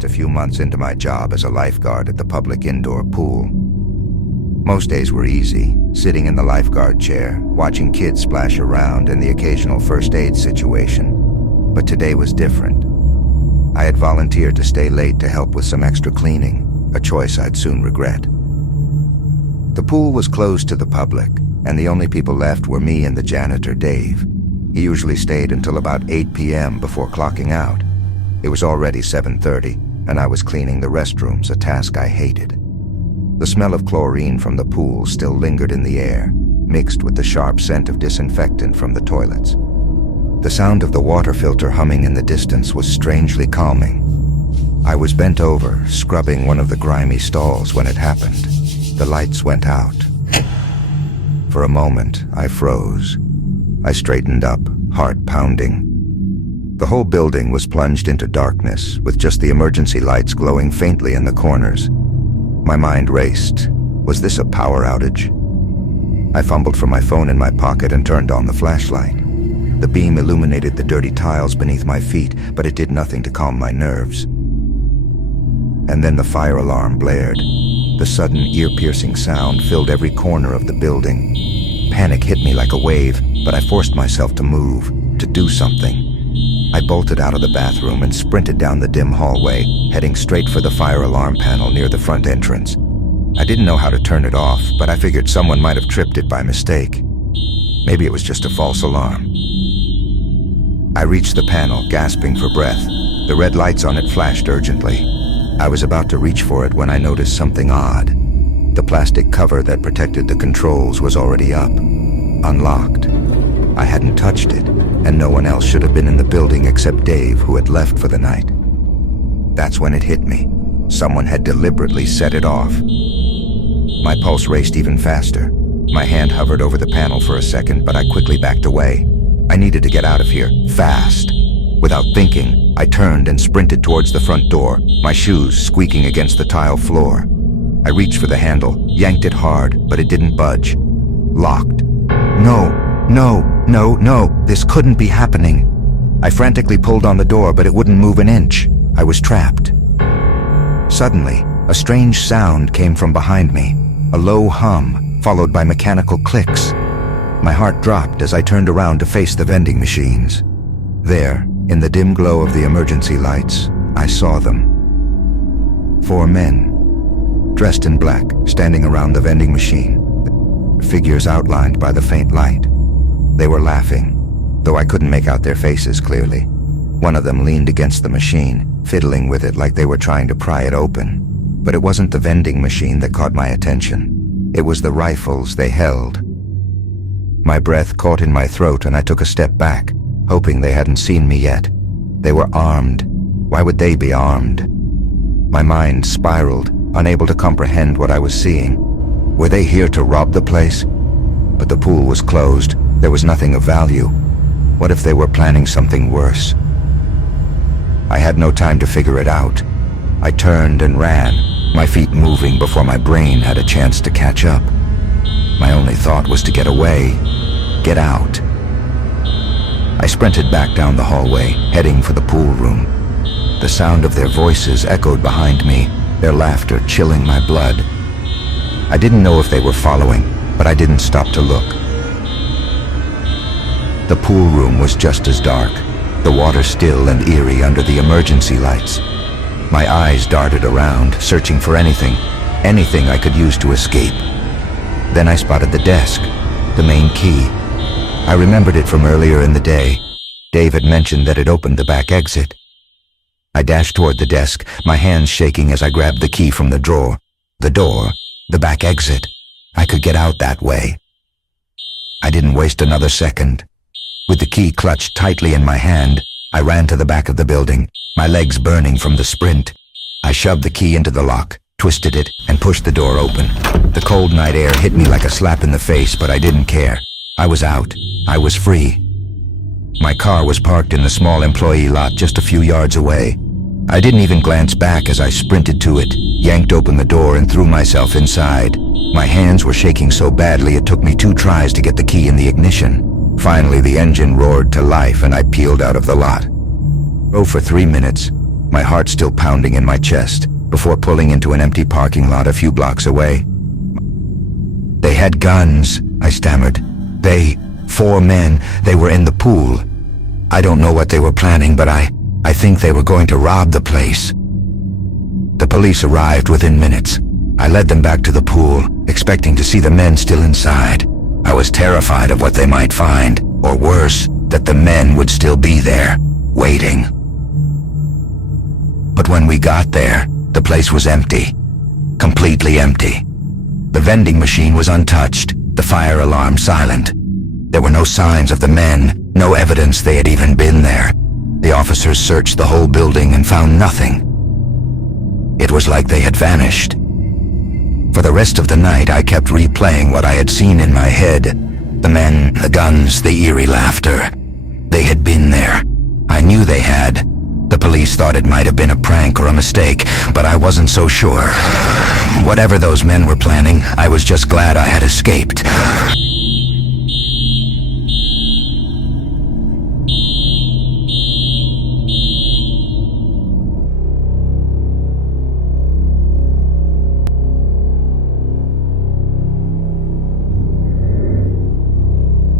just a few months into my job as a lifeguard at the public indoor pool. Most days were easy, sitting in the lifeguard chair, watching kids splash around and the occasional first aid situation. But today was different. I had volunteered to stay late to help with some extra cleaning, a choice I'd soon regret. The pool was closed to the public, and the only people left were me and the janitor, Dave. He usually stayed until about 8 p.m. before clocking out. It was already 7:30, and I was cleaning the restrooms, a task I hated. The smell of chlorine from the pool still lingered in the air, mixed with the sharp scent of disinfectant from the toilets. The sound of the water filter humming in the distance was strangely calming. I was bent over, scrubbing one of the grimy stalls when it happened. The lights went out. For a moment, I froze. I straightened up, heart pounding. The whole building was plunged into darkness, with just the emergency lights glowing faintly in the corners. My mind raced. Was this a power outage? I fumbled for my phone in my pocket and turned on the flashlight. The beam illuminated the dirty tiles beneath my feet, but it did nothing to calm my nerves. And then the fire alarm blared. The sudden ear-piercing sound filled every corner of the building. Panic hit me like a wave, but I forced myself to move, to do something. I bolted out of the bathroom and sprinted down the dim hallway, heading straight for the fire alarm panel near the front entrance. I didn't know how to turn it off, but I figured someone might have tripped it by mistake. Maybe it was just a false alarm. I reached the panel, gasping for breath. The red lights on it flashed urgently. I was about to reach for it when I noticed something odd. The plastic cover that protected the controls was already up, unlocked. I hadn't touched it, and no one else should have been in the building except Dave, who had left for the night. That's when it hit me. Someone had deliberately set it off. My pulse raced even faster. My hand hovered over the panel for a second, but I quickly backed away. I needed to get out of here, fast. Without thinking, I turned and sprinted towards the front door, my shoes squeaking against the tile floor. I reached for the handle, yanked it hard, but it didn't budge. Locked. No, this couldn't be happening. I frantically pulled on the door, but it wouldn't move an inch. I was trapped. Suddenly, a strange sound came from behind me, a low hum, followed by mechanical clicks. My heart dropped as I turned around to face the vending machines. There, in the dim glow of the emergency lights, I saw them. 4 men, dressed in black, standing around the vending machine, figures outlined by the faint light. They were laughing, though I couldn't make out their faces clearly. One of them leaned against the machine, fiddling with it like they were trying to pry it open. But it wasn't the vending machine that caught my attention. It was the rifles they held. My breath caught in my throat and I took a step back, hoping they hadn't seen me yet. They were armed. Why would they be armed? My mind spiraled, unable to comprehend what I was seeing. Were they here to rob the place? But the pool was closed. There was nothing of value. What if they were planning something worse? I had no time to figure it out. I turned and ran, my feet moving before my brain had a chance to catch up. My only thought was to get away, get out. I sprinted back down the hallway, heading for the pool room. The sound of their voices echoed behind me, their laughter chilling my blood. I didn't know if they were following, but I didn't stop to look. The pool room was just as dark, the water still and eerie under the emergency lights. My eyes darted around, searching for anything I could use to escape. Then I spotted the desk, the main key. I remembered it from earlier in the day. Dave had mentioned that it opened the back exit. I dashed toward the desk, my hands shaking as I grabbed the key from the drawer. The door, the back exit. I could get out that way. I didn't waste another second. With the key clutched tightly in my hand, I ran to the back of the building, my legs burning from the sprint. I shoved the key into the lock, twisted it, and pushed the door open. The cold night air hit me like a slap in the face, but I didn't care. I was out. I was free. My car was parked in the small employee lot just a few yards away. I didn't even glance back as I sprinted to it, yanked open the door and threw myself inside. My hands were shaking so badly it took me 2 tries to get the key in the ignition. Finally, the engine roared to life and I peeled out of the lot. Drove for 3 minutes, my heart still pounding in my chest, before pulling into an empty parking lot a few blocks away. "They had guns," I stammered. "4 men, they were in the pool. I don't know what they were planning, but I think they were going to rob the place." The police arrived within minutes. I led them back to the pool, expecting to see the men still inside. I was terrified of what they might find, or worse, that the men would still be there, waiting. But when we got there, the place was empty. Completely empty. The vending machine was untouched, the fire alarm silent. There were no signs of the men, no evidence they had even been there. The officers searched the whole building and found nothing. It was like they had vanished. For the rest of the night, I kept replaying what I had seen in my head. The men, the guns, the eerie laughter. They had been there. I knew they had. The police thought it might have been a prank or a mistake, but I wasn't so sure. Whatever those men were planning, I was just glad I had escaped.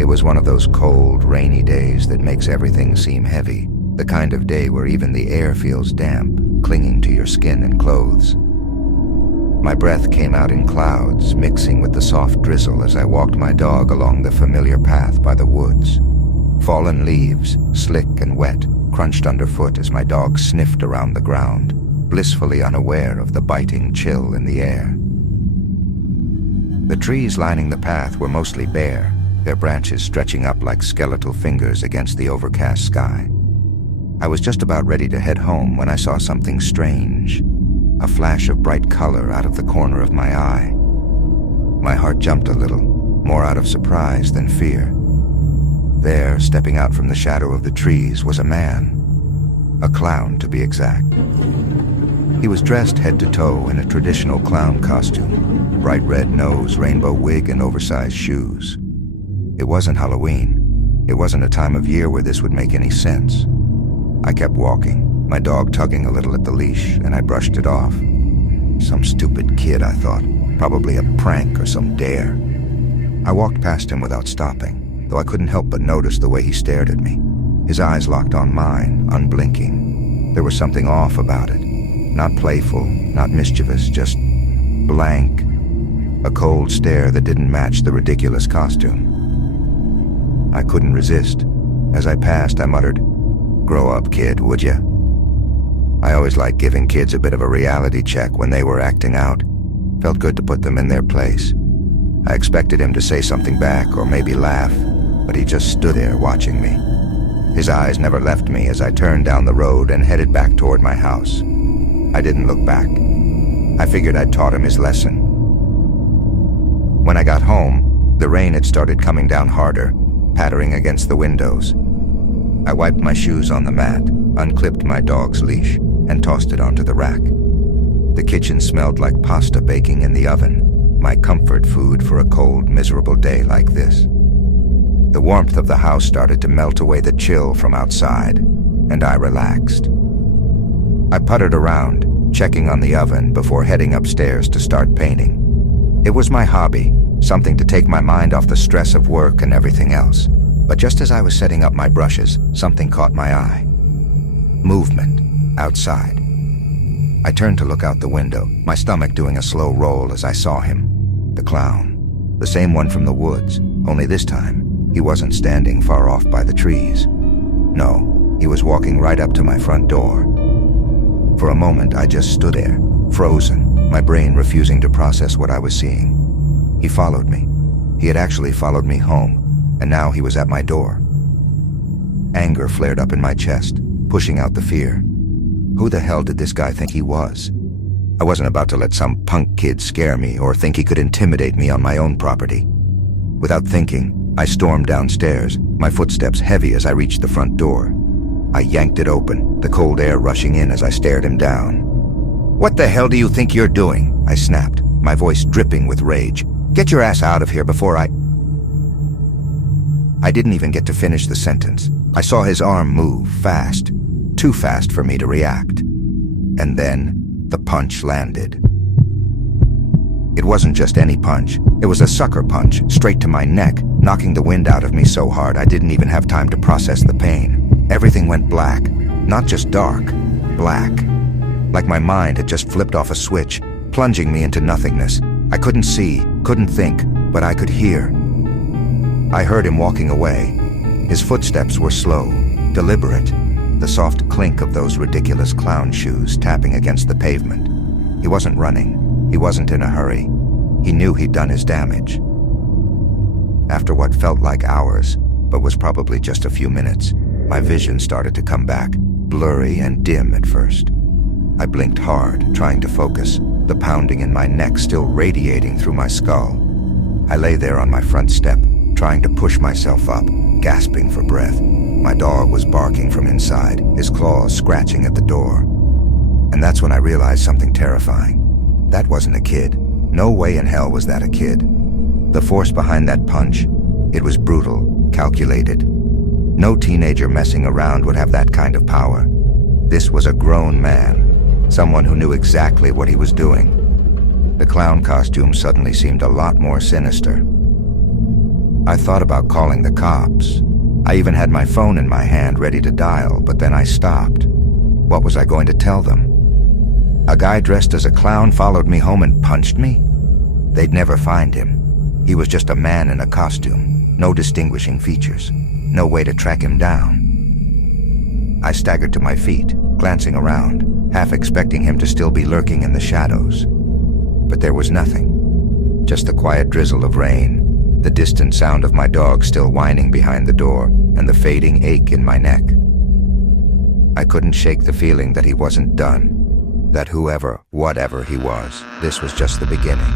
It was one of those cold, rainy days that makes everything seem heavy. The kind of day where even the air feels damp, clinging to your skin and clothes. My breath came out in clouds, mixing with the soft drizzle as I walked my dog along the familiar path by the woods. Fallen leaves, slick and wet, crunched underfoot as my dog sniffed around the ground, blissfully unaware of the biting chill in the air. The trees lining the path were mostly bare, their branches stretching up like skeletal fingers against the overcast sky. I was just about ready to head home when I saw something strange, a flash of bright color out of the corner of my eye. My heart jumped a little, more out of surprise than fear. There, stepping out from the shadow of the trees, was a man. A clown, to be exact. He was dressed head to toe in a traditional clown costume, bright red nose, rainbow wig, and oversized shoes. It wasn't Halloween. It wasn't a time of year where this would make any sense. I kept walking, my dog tugging a little at the leash, and I brushed it off. Some stupid kid, I thought. Probably a prank or some dare. I walked past him without stopping, though I couldn't help but notice the way he stared at me. His eyes locked on mine, unblinking. There was something off about it. Not playful, not mischievous, just blank. A cold stare that didn't match the ridiculous costume. I couldn't resist. As I passed, I muttered, "Grow up, kid, would ya?" I always liked giving kids a bit of a reality check when they were acting out. Felt good to put them in their place. I expected him to say something back or maybe laugh, but he just stood there watching me. His eyes never left me as I turned down the road and headed back toward my house. I didn't look back. I figured I'd taught him his lesson. When I got home, the rain had started coming down harder, pattering against the windows. I wiped my shoes on the mat, unclipped my dog's leash, and tossed it onto the rack. The kitchen smelled like pasta baking in the oven, my comfort food for a cold, miserable day like this. The warmth of the house started to melt away the chill from outside, and I relaxed. I puttered around, checking on the oven before heading upstairs to start painting. It was my hobby, something to take my mind off the stress of work and everything else. But just as I was setting up my brushes, something caught my eye. Movement, outside. I turned to look out the window, my stomach doing a slow roll as I saw him. The clown. The same one from the woods, only this time, he wasn't standing far off by the trees. No, he was walking right up to my front door. For a moment, I just stood there, frozen, my brain refusing to process what I was seeing. He followed me. He had actually followed me home, and now he was at my door. Anger flared up in my chest, pushing out the fear. Who the hell did this guy think he was? I wasn't about to let some punk kid scare me or think he could intimidate me on my own property. Without thinking, I stormed downstairs, my footsteps heavy as I reached the front door. I yanked it open, the cold air rushing in as I stared him down. "What the hell do you think you're doing?" I snapped, my voice dripping with rage. "Get your ass out of here before I didn't even get to finish the sentence. I saw his arm move, fast. Too fast for me to react. And then, the punch landed. It wasn't just any punch. It was a sucker punch, straight to my neck, knocking the wind out of me so hard I didn't even have time to process the pain. Everything went black. Not just dark, black. Like my mind had just flipped off a switch, plunging me into nothingness. I couldn't see, couldn't think, but I could hear. I heard him walking away. His footsteps were slow, deliberate, the soft clink of those ridiculous clown shoes tapping against the pavement. He wasn't running. He wasn't in a hurry. He knew he'd done his damage. After what felt like hours, but was probably just a few minutes, my vision started to come back, blurry and dim at first. I blinked hard, trying to focus, the pounding in my neck still radiating through my skull. I lay there on my front step, trying to push myself up, gasping for breath. My dog was barking from inside, his claws scratching at the door. And that's when I realized something terrifying. That wasn't a kid. No way in hell was that a kid. The force behind that punch, it was brutal, calculated. No teenager messing around would have that kind of power. This was a grown man, someone who knew exactly what he was doing. The clown costume suddenly seemed a lot more sinister. I thought about calling the cops. I even had my phone in my hand ready to dial, but then I stopped. What was I going to tell them? A guy dressed as a clown followed me home and punched me? They'd never find him. He was just a man in a costume, no distinguishing features, no way to track him down. I staggered to my feet, glancing around, half expecting him to still be lurking in the shadows. But there was nothing, just the quiet drizzle of rain, the distant sound of my dog still whining behind the door, and the fading ache in my neck. I couldn't shake the feeling that he wasn't done, that whoever, whatever he was, this was just the beginning.